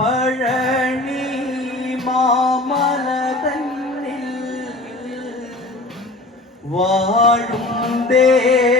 പഴനി മാമലതന്നിൽ വാഴും ദേവാ